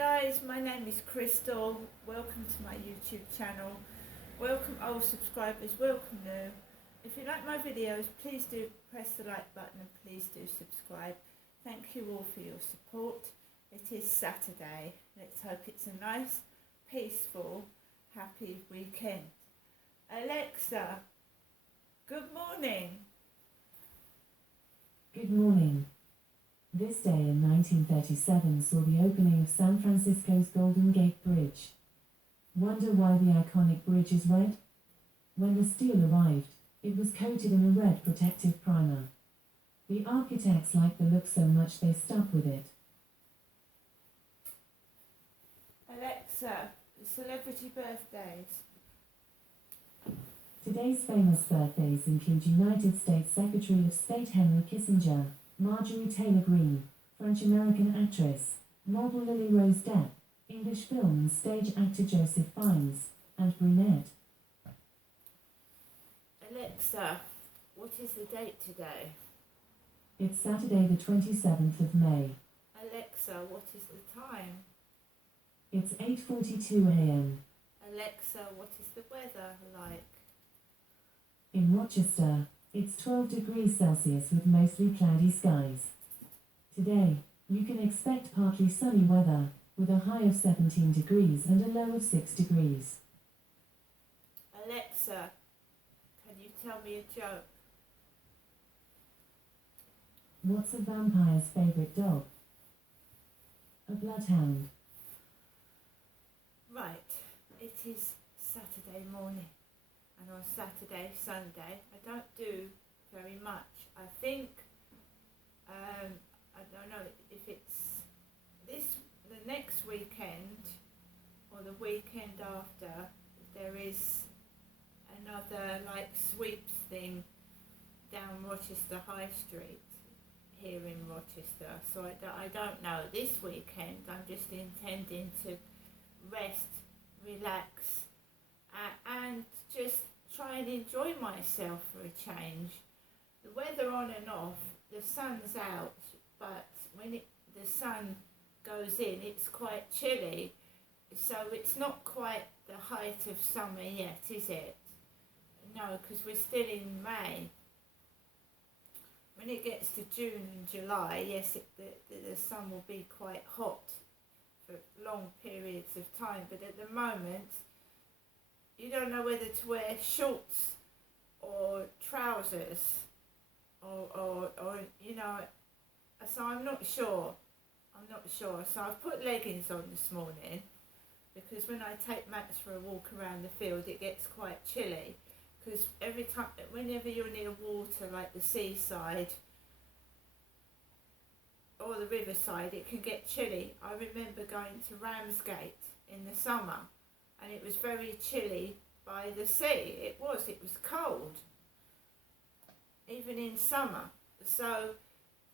guys, my name is Crystal. Welcome to my YouTube channel. Welcome old subscribers, welcome new. If you like my videos, please do press the like button and please do subscribe. Thank you all for your support. It is Saturday. Let's hope it's a nice, peaceful, happy weekend. Alexa, good morning. Good morning. This day in 1937 saw the opening of San Francisco's Golden Gate Bridge. Wonder why the iconic bridge is red? When the steel arrived, it was coated in a red protective primer. The architects liked the look so much they stuck with it. Alexa, celebrity birthdays. Today's famous birthdays include United States Secretary of State Henry Kissinger, Marjorie Taylor Greene, French-American actress, model Lily Rose Depp, English film and stage actor Joseph Fiennes, and brunette. Alexa, what is the date today? It's Saturday the 27th of May. Alexa, what is the time? It's 8:42 a.m. Alexa, what is the weather like? In Rochester, it's 12 degrees Celsius with mostly cloudy skies. Today, you can expect partly sunny weather, with a high of 17 degrees and a low of 6 degrees. Alexa, can you tell me a joke? What's a vampire's favourite dog? A bloodhound. Right, it is Saturday morning, and on Saturday, Sunday, I don't do very much. I think, I don't know if it's the next weekend or the weekend after, there is another like sweeps thing down Rochester High Street here in Rochester. So I don't know. This weekend I'm just intending to rest, relax, and just try and enjoy myself for a change. The weather on and off, the sun's out, but when the sun goes in, it's quite chilly, so it's not quite the height of summer yet, is it? No, because we're still in May. When it gets to June and July, yes, the sun will be quite hot for long periods of time, but at the moment you don't know whether to wear shorts or trousers or you know, so I'm not sure. So I've put leggings on this morning because when I take Max for a walk around the field it gets quite chilly, because whenever you're near water like the seaside or the riverside, it can get chilly. I remember going to Ramsgate in the summer and it was very chilly by the sea. It was cold, even in summer. So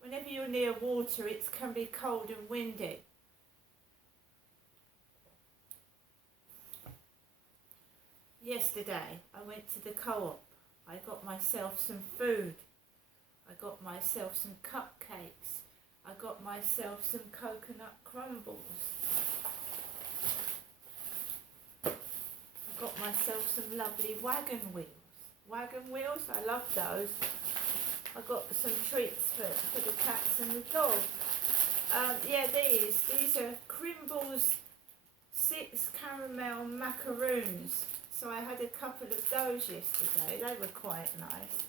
whenever you're near water, it can be cold and windy. Yesterday, I went to the co-op. I got myself some food. I got myself some cupcakes. I got myself some coconut crumbles. I got myself some lovely wagon wheels. Wagon wheels, I love those. I got some treats for the cats and the dog. Yeah, these are Crimble's 6 caramel macaroons. So I had a couple of those yesterday. They were quite nice.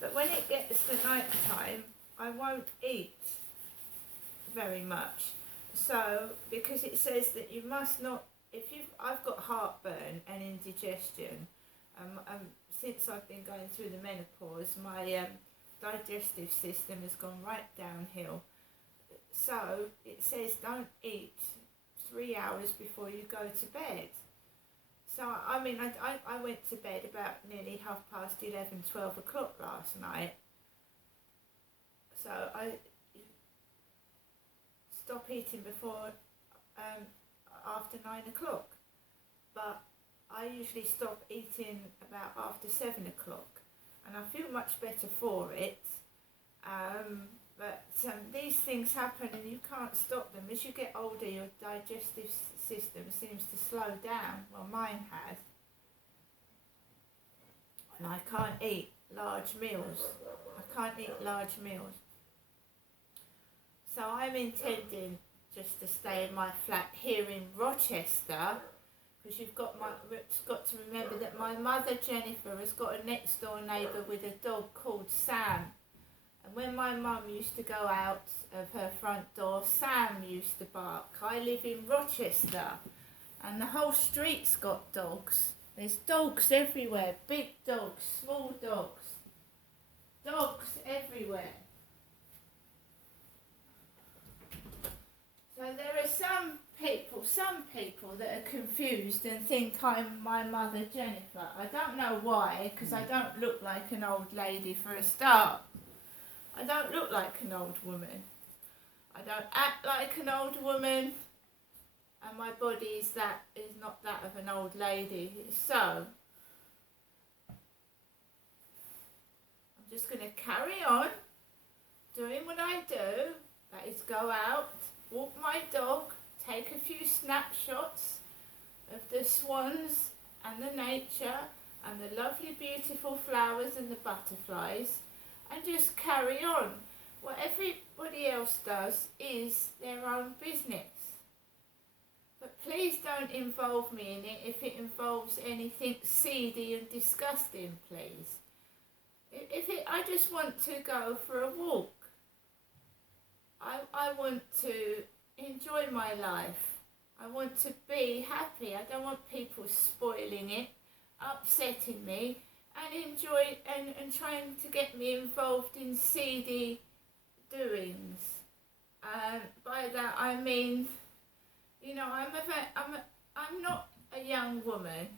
But when it gets to night time, I won't eat very much. So, because it says that you must not, I've got heartburn and indigestion. Since I've been going through the menopause, my digestive system has gone right downhill. So it says don't eat 3 hours before you go to bed. So I mean, I went to bed about nearly 11:30, 12 o'clock last night. So I stop eating before after 9 o'clock. But I usually stop eating about after 7 o'clock, and I feel much better for it. But these things happen and you can't stop them. As you get older, your digestive system seems to slow down. Well, mine has. And I can't eat large meals. So I'm intending just to stay in my flat here in Rochester, because you've got to remember that my mother Jennifer has got a next door neighbour with a dog called Sam. And when my mum used to go out of her front door, Sam used to bark. I live in Rochester and the whole street's got dogs. There's dogs everywhere, big dogs, small dogs, dogs everywhere. So there are some people that are confused and think I'm my mother Jennifer. I don't know why, because I don't look like an old lady for a start. I don't look like an old woman. I don't act like an old woman, and my body is not that of an old lady. So I'm just going to carry on doing what I do. That is go out, walk my dog, take a few snapshots of the swans and the nature and the lovely beautiful flowers and the butterflies, and just carry on. What everybody else does is their own business. But please don't involve me in it if it involves anything seedy and disgusting, please. I just want to go for a walk. I want to enjoy my life. I want to be happy. I don't want people spoiling it, upsetting me, and enjoy and trying to get me involved in seedy doings. By that I mean, I'm not a young woman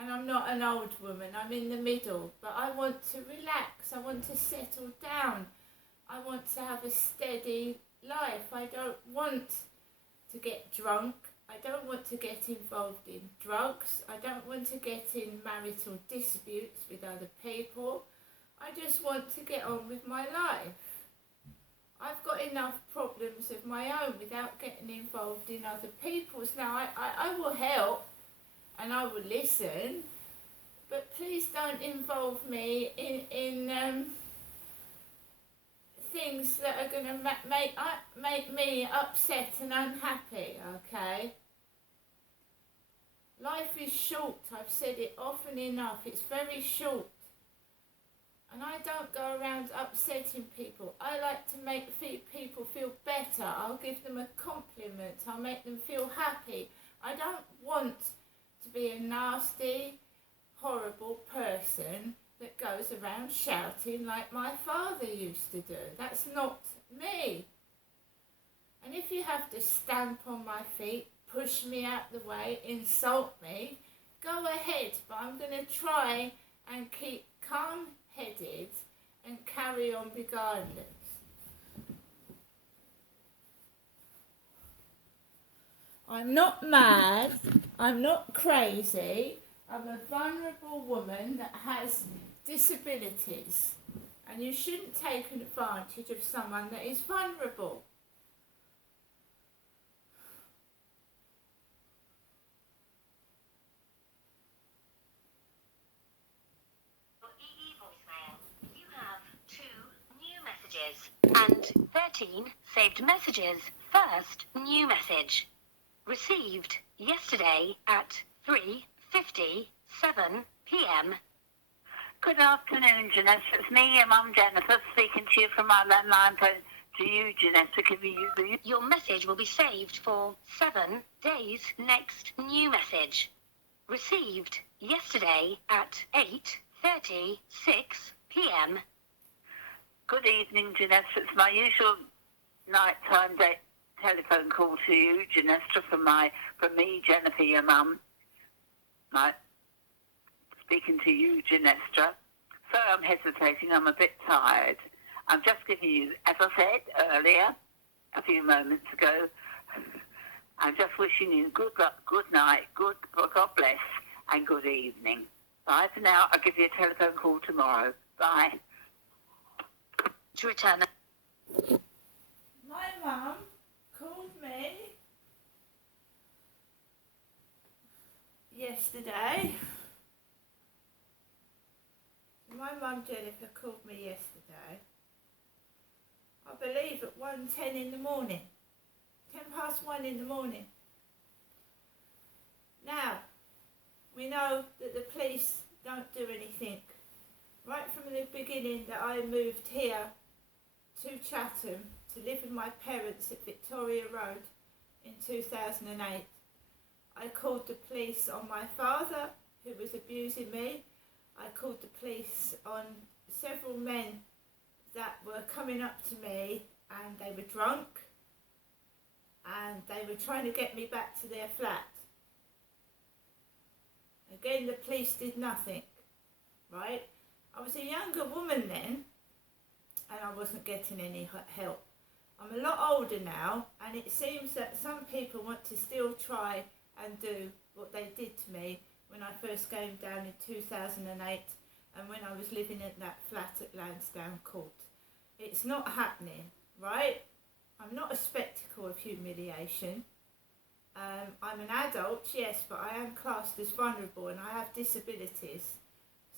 and I'm not an old woman. I'm in the middle, but I want to relax. I want to settle down. I want to have a steady life. I don't want to get drunk. I don't want to get involved in drugs. I don't want to get in marital disputes with other people. I just want to get on with my life. I've got enough problems of my own without getting involved in other people's. Now, I will help and I will listen, but please don't involve me in things that are going to make me upset and unhappy, okay? Life is short. I've said it often enough. It's very short. And I don't go around upsetting people. I like to make people feel better. I'll give them a compliment. I'll make them feel happy. I don't want to be a nasty, horrible person that goes around shouting like my father used to do. That's not me. And if you have to stamp on my feet, push me out the way, insult me, go ahead. But I'm going to try and keep calm-headed and carry on regardless. I'm not mad. I'm not crazy. I'm a vulnerable woman that has disabilities, and you shouldn't take advantage of someone that is vulnerable. For EE voicemail, you have 2 new messages and 13 saved messages. First new message. Received yesterday at 3:57 p.m. Good afternoon, Janessa. It's me, your mum, Jennifer, speaking to you from my landline phone to you, Janessa. Giving you the... Your message will be saved for 7 days. Next new message. Received yesterday at 8:36 p.m. Good evening, Janessa. It's my usual nighttime telephone call to you, Janessa, from me, Jennifer, your mum. Speaking to you, Janessa. Sorry I'm hesitating. I'm a bit tired. I'm just giving you, as I said earlier, a few moments ago, I'm just wishing you good luck, good night, God bless, and good evening. Bye for now. I'll give you a telephone call tomorrow. Bye. To return My mum called me yesterday. My mum Jennifer called me yesterday, I believe at 1:10 in the morning, 1:10 in the morning. Now, we know that the police don't do anything. Right from the beginning that I moved here to Chatham to live with my parents at Victoria Road in 2008, I called the police on my father who was abusing me. I called the police on several men that were coming up to me and they were drunk and they were trying to get me back to their flat. Again, the police did nothing, right? I was a younger woman then and I wasn't getting any help. I'm a lot older now and it seems that some people want to still try and do what they did to me when I first came down in 2008 and when I was living in that flat at Lansdowne Court. It's not happening, right? I'm not a spectacle of humiliation. I'm an adult, yes, but I am classed as vulnerable and I have disabilities.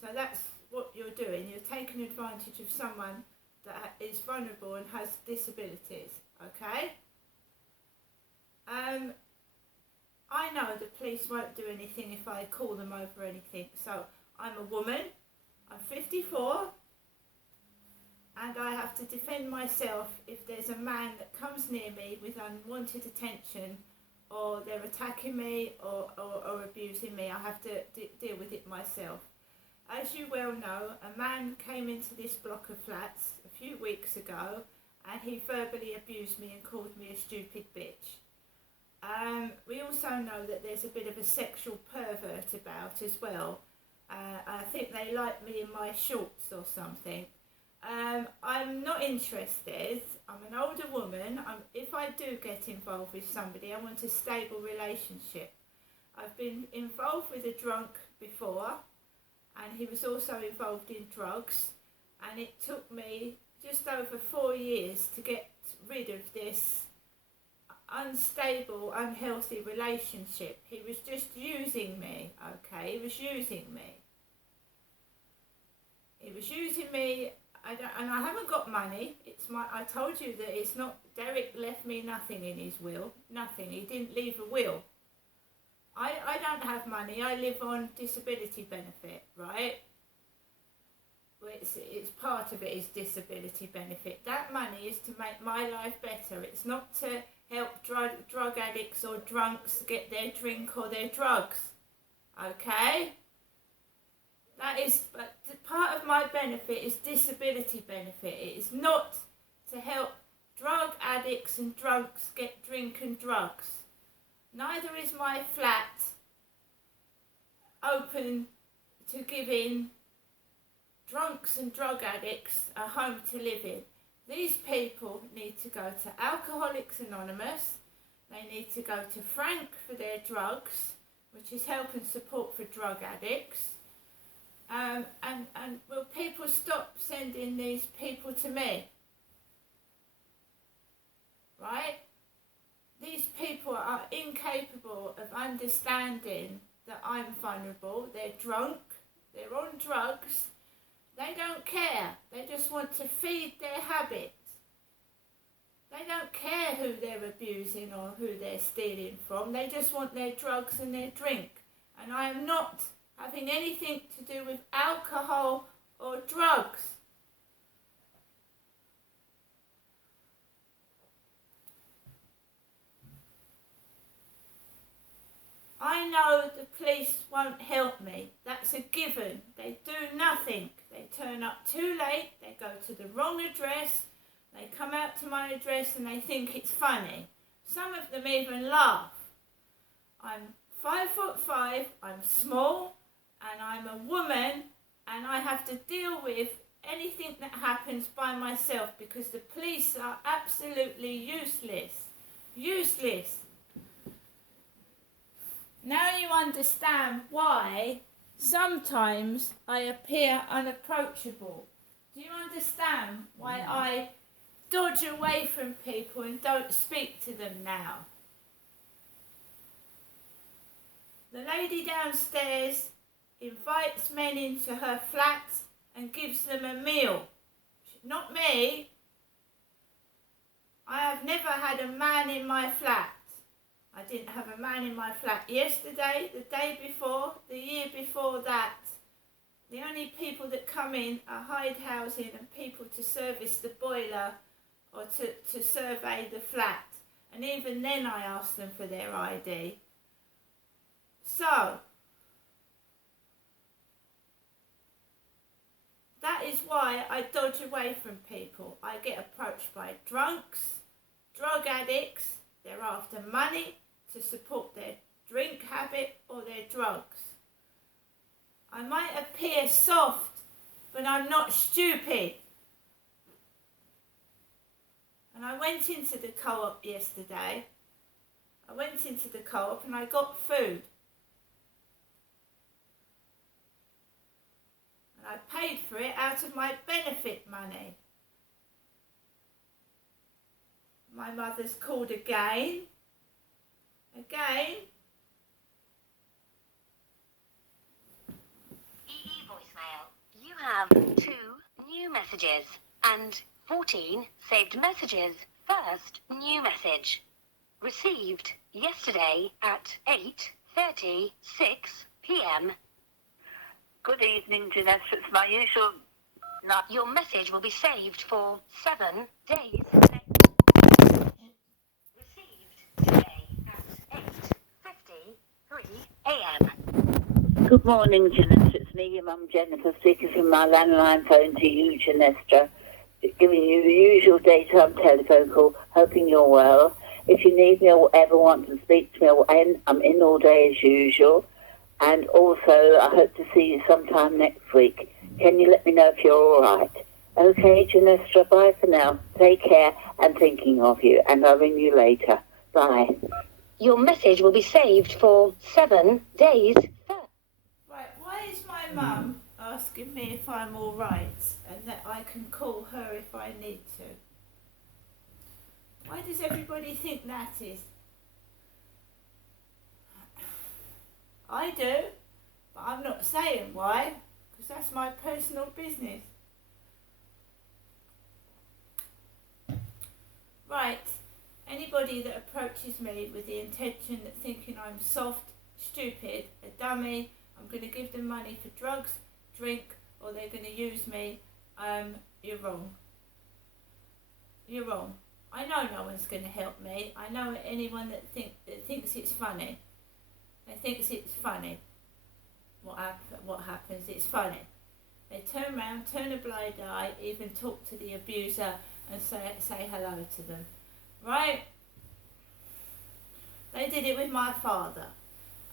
So that's what you're doing. You're taking advantage of someone that is vulnerable and has disabilities, okay? I know the police won't do anything if I call them over anything. So I'm a woman, I'm 54, and I have to defend myself if there's a man that comes near me with unwanted attention or they're attacking me or abusing me. I have to deal with it myself. As you well know, a man came into this block of flats a few weeks ago and he verbally abused me and called me a stupid bitch. We also know that there's a bit of a sexual pervert about as well. I think they like me in my shorts or something. I'm not interested. I'm an older woman. If I do get involved with somebody, I want a stable relationship. I've been involved with a drunk before and he was also involved in drugs, and it took me just over 4 years to get rid of this unstable, unhealthy relationship. He was just using me, okay? He was using me. He was using me, and I haven't got money. I told you that it's not, Derek left me nothing in his will, nothing. He didn't leave a will. I don't have money. I live on disability benefit, right? Well, it's part of it is disability benefit. That money is to make my life better. It's not to help drug addicts or drunks get their drink or their drugs, okay? That is, but part of my benefit is disability benefit. It is not to help drug addicts and drunks get drink and drugs. Neither is my flat open to giving drunks and drug addicts a home to live in. These people need to go to Alcoholics Anonymous. They need to go to Frank for their drugs, which is help and support for drug addicts. And will people stop sending these people to me? Right? These people are incapable of understanding that I'm vulnerable. They're drunk, they're on drugs, they don't care. They just want to feed their habit. They don't care who they're abusing or who they're stealing from. They just want their drugs and their drink. And I am not having anything to do with alcohol or drugs. I know the police won't help me. That's a given. They do nothing. They turn up too late. They go to the wrong address. They come out to my address and they think it's funny. Some of them even laugh. I'm 5'5", I'm small, and I'm a woman, and I have to deal with anything that happens by myself because the police are absolutely useless. Useless. Now you understand why sometimes I appear unapproachable. Do you understand why I dodge away from people and don't speak to them now. The lady downstairs invites men into her flat and gives them a meal. Not me. I have never had a man in my flat. I didn't have a man in my flat yesterday, the day before, the year before that. The only people that come in are hide housing and people to service the boiler or to survey the flat. And even then I ask them for their ID. So, that is why I dodge away from people. I get approached by drunks, drug addicts. They're after money to support their drink habit or their drugs. I might appear soft, but I'm not stupid. And I went into the co-op yesterday. I went into the co-op and I got food. And I paid for it out of my benefit money. My mother's called again. EE voicemail. You have 2 new messages and 14 saved messages. First new message. Received yesterday at 8:36 p.m. Good evening, Janessa. It's my usual night. Your message will be saved for 7 days. Received today at 8:53 a.m. Good morning, Janessa. It's me, your mum, Jennifer, speaking from my landline phone to you, Janessa. Giving you the usual daytime telephone call, hoping you're well. If you need me or ever want to speak to me, I'm in all day as usual. And also, I hope to see you sometime next week. Can you let me know if you're all right? Okay, Janessa, bye for now. Take care, and thinking of you, and I'll ring you later. Bye. Your message will be saved for 7 days. Right, why is my mum asking me if I'm all right and that I can call her if I need to? Why does everybody think that is? I do, but I'm not saying why, because that's my personal business. Right, anybody that approaches me with the intention that thinking I'm soft, stupid, a dummy, I'm going to give them money for drugs, drink, or they're going to use me, you're wrong. You're wrong. I know no one's going to help me. I know anyone that thinks it's funny. They thinks it's funny. What happens? It's funny. They turn around, turn a blind eye, even talk to the abuser and say hello to them. Right? They did it with my father.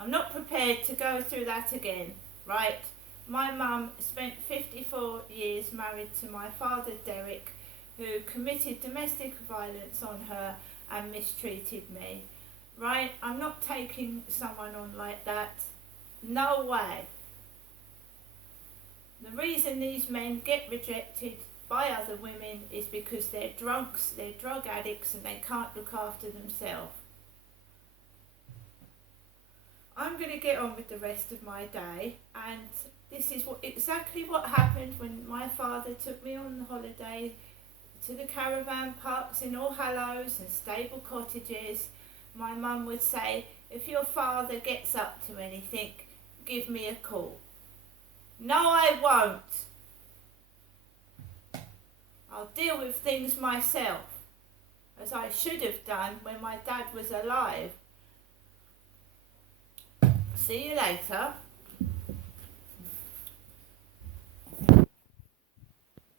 I'm not prepared to go through that again. Right? My mum spent 54 years married to my father, Derek, who committed domestic violence on her and mistreated me. Right? I'm not taking someone on like that. No way. The reason these men get rejected by other women is because they're drunks, they're drug addicts, and they can't look after themselves. I'm going to get on with the rest of my day, and this is exactly what happened when my father took me on holiday to the caravan parks in All Hallows and Stable Cottages. My mum would say, if your father gets up to anything, give me a call. No, I won't. I'll deal with things myself, as I should have done when my dad was alive. See you later.